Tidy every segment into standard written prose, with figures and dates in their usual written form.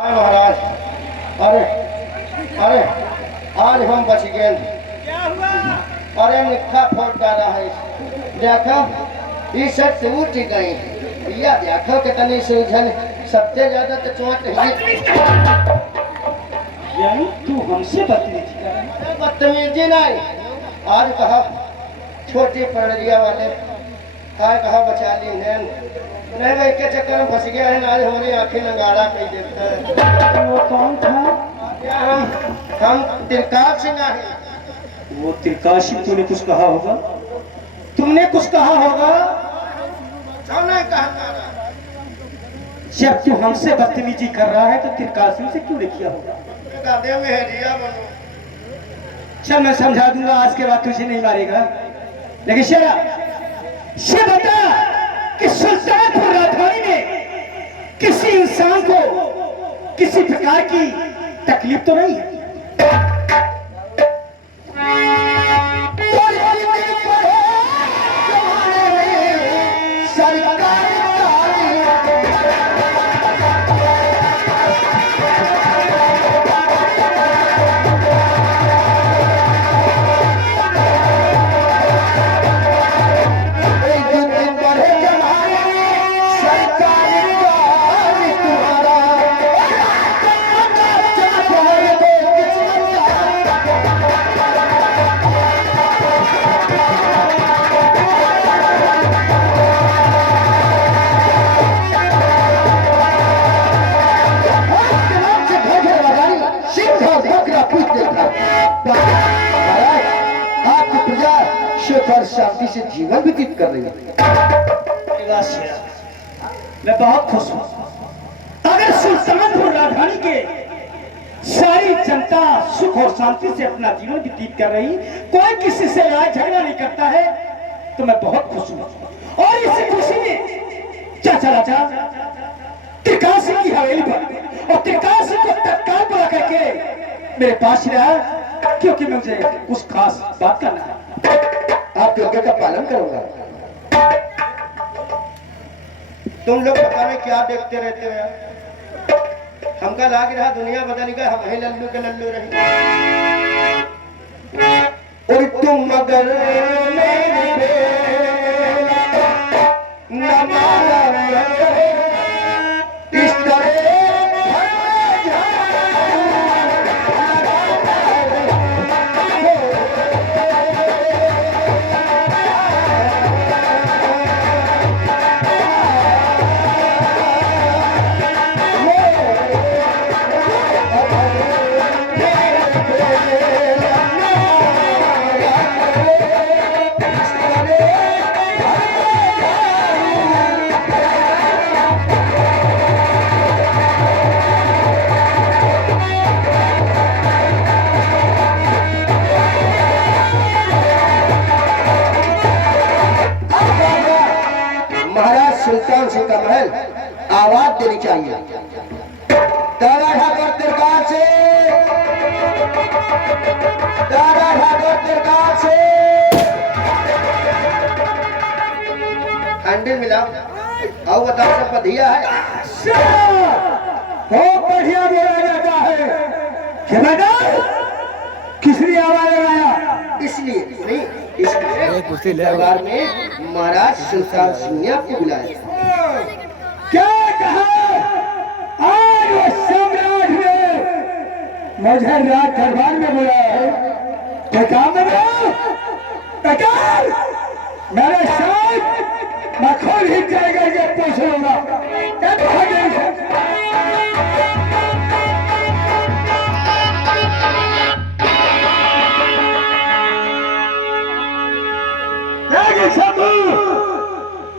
हाय महाराज। अरे अरे आज हम बच गए। क्या हुआ? अरे मिठा फोड़ डाला है। देखो ये सब से उठ गई। भैया देखो कितनी सूझन। सबसे ज्यादा तो चोट है। यानी तू हमसे बदतमीजी कर रहा है? अरे बदतमीजी नहीं। आज कहा छोटी पड़रिया वाले आज कहा बचा ली है। नहीं भाई के चक्कर में फंस गया है। आज हमारी आंखें नगाड़ा कहीं देखता है। वो कौन था? क्या हम त्रिकाल सिंह हैं। वो त्रिकाशी। तूने कुछ कहा होगा? तुमने कुछ कहा होगा? हमने कहा जब तू हमसे बदतमीजी कर रहा है तो त्रिकाशी से क्यों नहीं किया होगा? गादे में है रिया बनो। चल मैं समझा दूंगा, आज के बाद तुझे नहीं मारेगा। लेकिन शेरा ये बता कि सुल्तानपुर राजधानी में किसी इंसान को किसी प्रकार की तकलीफ तो नहीं है? शांति से जीवन व्यतीत कर रही है। मैं बहुत खुश हूँ। अगर सुल्तानपुर राजधानी के सारी जनता सुख और शांति से अपना जीवन व्यतीत कर रही, कोई किसी से लड़ाई झगड़ा नहीं करता है, तो मैं बहुत खुश हूँ। और इसी खुशी में चला जा त्रिकाशी की हवेली पर और त्रिकाशी को तत्काल बुला करके मेरे पास रहा, क्योंकि मुझे कुछ खास बात करना है। आपके आज्ञा का पालन करूंगा। तुम लोग पता नहीं क्या देखते रहते हो यार। हमका लाग रहा दुनिया बदल गया, हम ही लल्लू के लल्लू रहे। और तुम मगर मेरे न मारा इस तरह सुल्तान सिंह का महल आवाज देनी चाहिए। दादा ठाकुर तिरकार से, दादा ठाकुर तिरकार से हैंडल मिला। आओ बताओ सब बढ़िया है। बहुत बढ़िया बोला जाता है। किसने आवाज लगाया? इसलिए नहीं, इसलिए दरबार में महाराज सुल्तान सिंह ने आपको बुलाया। क्या कहा? आज वो सम्राट ने मुझे राज दरबार में बुलाया है। कोई काम बताओ। मेरे साथ मैं खुद ही जाएगा ये पूछ लूंगा।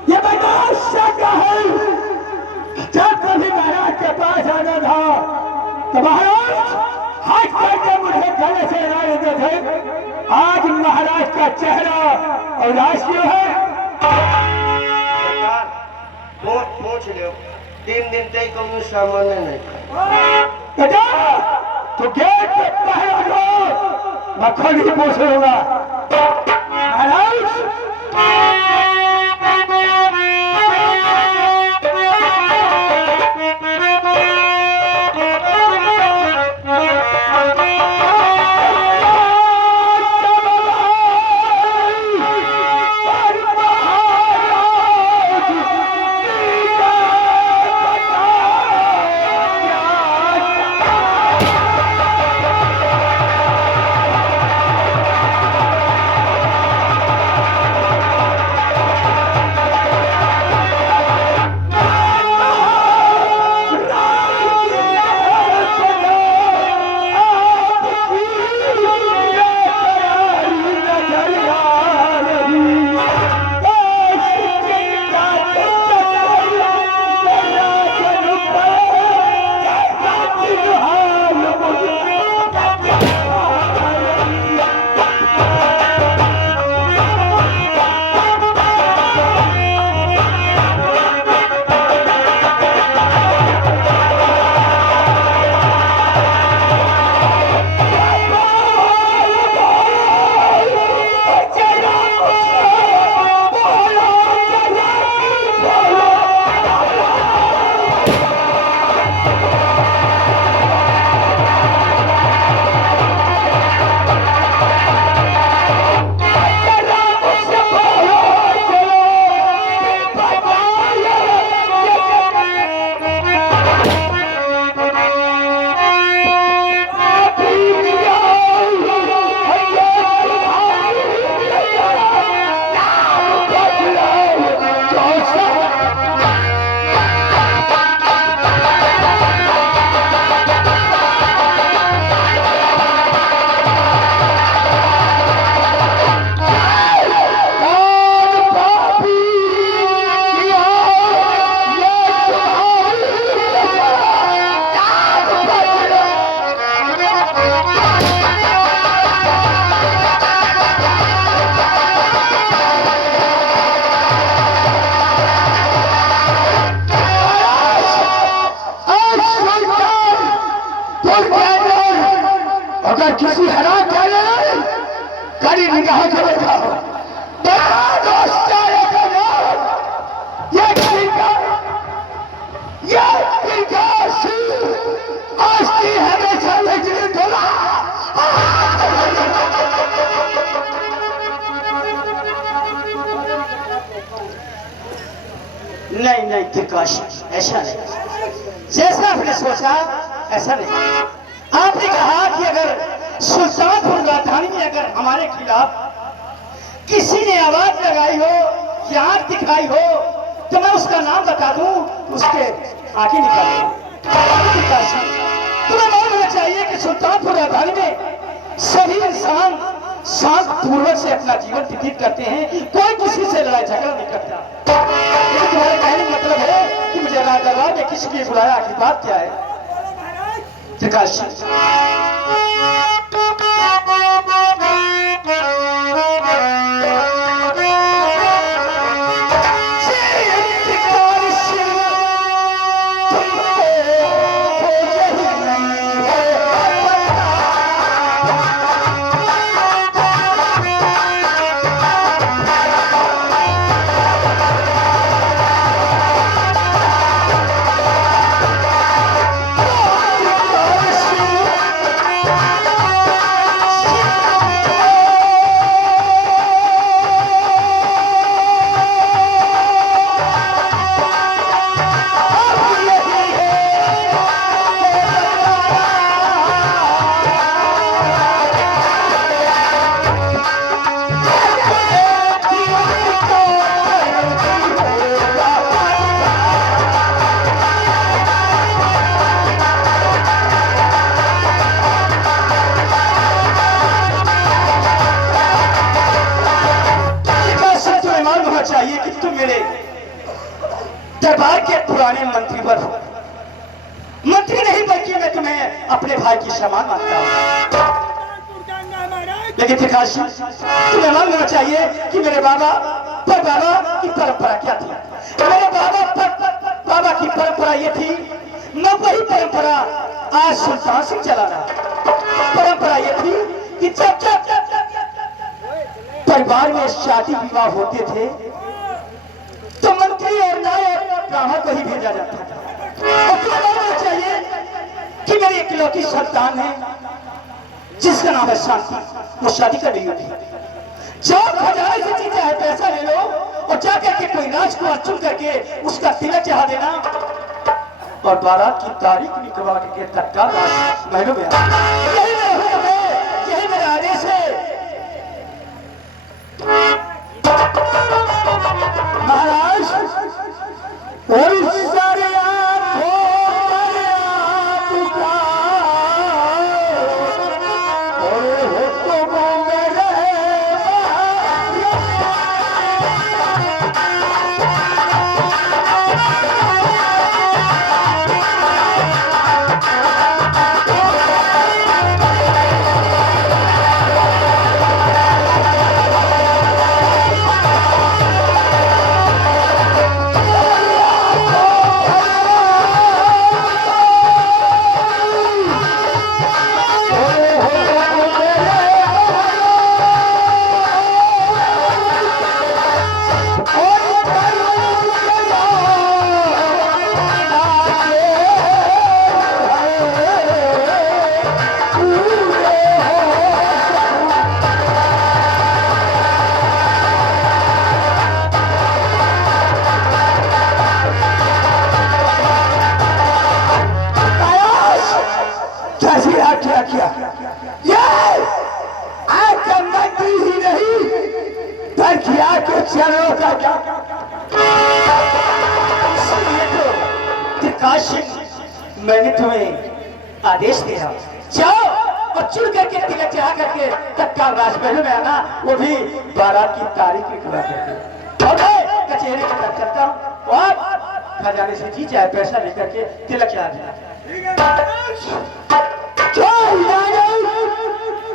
ये बता है जब कभी महाराज के पास आना था तो महाराज हाथ करके मुझे गले से लगा देते थे। आज महाराज का चेहरा और राज क्यों है? पूछ लो। 3 दिन तक कोई सामान्य नहीं। बेटा तो गेट पे पहरा दो, मैं खुद ही पूछ लूंगा। महाराज तो क्या अगर किसी हरा करे करी निगाह करेगा नहीं नहीं त्रिकाश, ऐसा नहीं। जैसा आपने सोचा ऐसा नहीं। आपने कहा कि अगर सुल्तानपुर राजधानी में अगर हमारे खिलाफ किसी ने आवाज लगाई हो या आंख दिखाई हो तो मैं उसका नाम बता दूं, उसके आगे निकाल तुम्हें मालूम होना चाहिए कि सुल्तानपुर राजधानी में सभी इंसान शांत पूर्वक से अपना जीवन व्यतीत करते हैं, कोई किसी से लड़ाई झगड़ा नहीं करता। तुम्हारे कहने का मतलब है कि मुझे राज दरबार में किस लिए बुलाया, आखिर बात क्या है? प्रकाश दरबार के पुराने मंत्रीवर हो। मंत्री नहीं बल्कि मैं तुम्हें अपने भाई की समान मानता हूँ। लेकिन प्रकाश तुम्हें मालूम होना चाहिए कि मेरे बाबा की परंपरा क्या थी। मेरे बाबा की परंपरा ये थी, मैं वही परंपरा आज सुल्तान सिंह चला रहा। परंपरा ये थी कि जब परिवार में शादी विवाह होते थे तो मंत्री और नायक ब्राह्मण को ही भेजा जाता था। और तुम्हें मालूम चाहिए कि मेरी इकलौती संतान है जिसका नाम है शांति, वो शादी कर रही होती है। जाओ खजाने से चीजें है, पैसा ले लो और जाकर के कोई राजकुमार चुन करके उसका तिलक चढ़ा देना और बारात की तारीख निकलवा के तत्काल महलों में यही मेरा आदेश है। महाराज और सारे मैंने तुम्हें आदेश दिया, जाओ और चुन करके तिलक चढ़ा करके तत्काल राजमहल में आना, वो भी बारात की तारीख निकलवा करके। और मैं कचहरी की तरफ चलता हूँ और खजाने से जी चाहे पैसा लेकर के तिलक चढ़ा देना।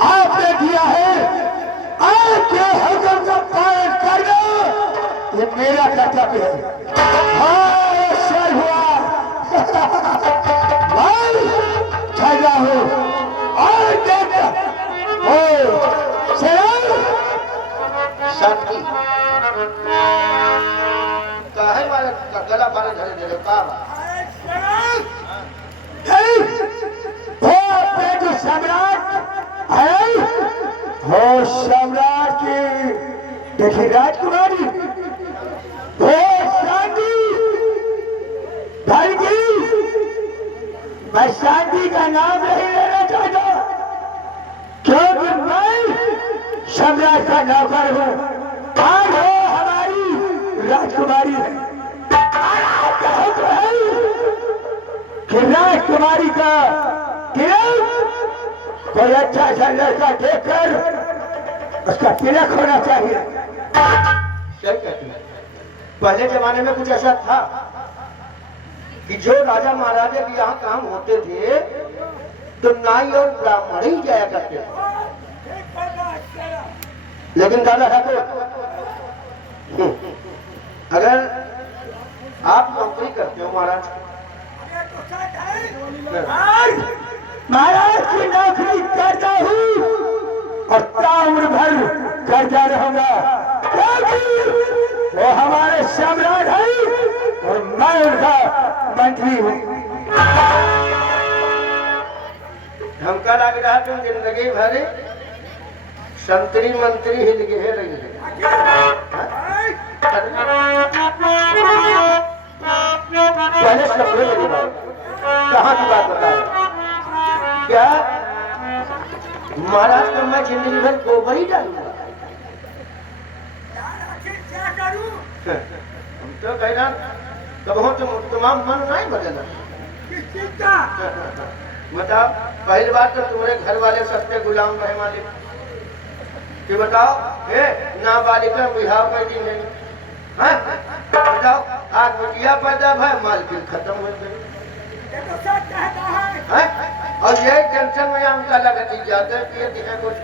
आपने दिया है, आपके हुक्म का पालन करना ये मेरा कर्तव्य है। हाँ, हुआ बाबा जो सम्राट है हो सम्राट की देखिए राजकुमारी हो शांति भाई जी मैं शांति का नाम नहीं लेना चाहता क्योंकि मैं सम्राट का नौकर हूँ आज हो हमारी राजकुमारी है कि राजकुमारी का तिलक कोई अच्छा सा लड़का देखकर उसका तिलक होना चाहिए। सही कहती है। पहले जमाने में कुछ ऐसा था कि जो राजा महाराजा के यहाँ काम होते थे तो नाई और ब्राह्मण ही जाया करते थे। लेकिन दादा ठाकुर अगर आप नौकरी करते हो महाराज महाराज की नौकरी करता हूँ और ताउम्र भर करता रहूंगा क्योंकि वो हमारे सम्राट है और मैं उनका मंत्री हूँ। हमका लग रहा तुम जिंदगी भर संतरी मंत्री हिल गए रही है। पहले सब मेरी बात कहाँ की बात बताए क्या महाराज को मैं जिंदगी भर गोबर ही डालूंगा। हम तो कह रहा कब हो तुम्हारा मन नहीं बदला। बताओ पहली बात तो तुम्हारे घर वाले सस्ते गुलाम रहे मालिक कि बताओ नाबालिका बिहाव कर दी नहीं बताओ आज बटिया पैदा है मालकिन खत्म हो गई और ये टेंशन में हमका लगती ज्यादा कि है कुछ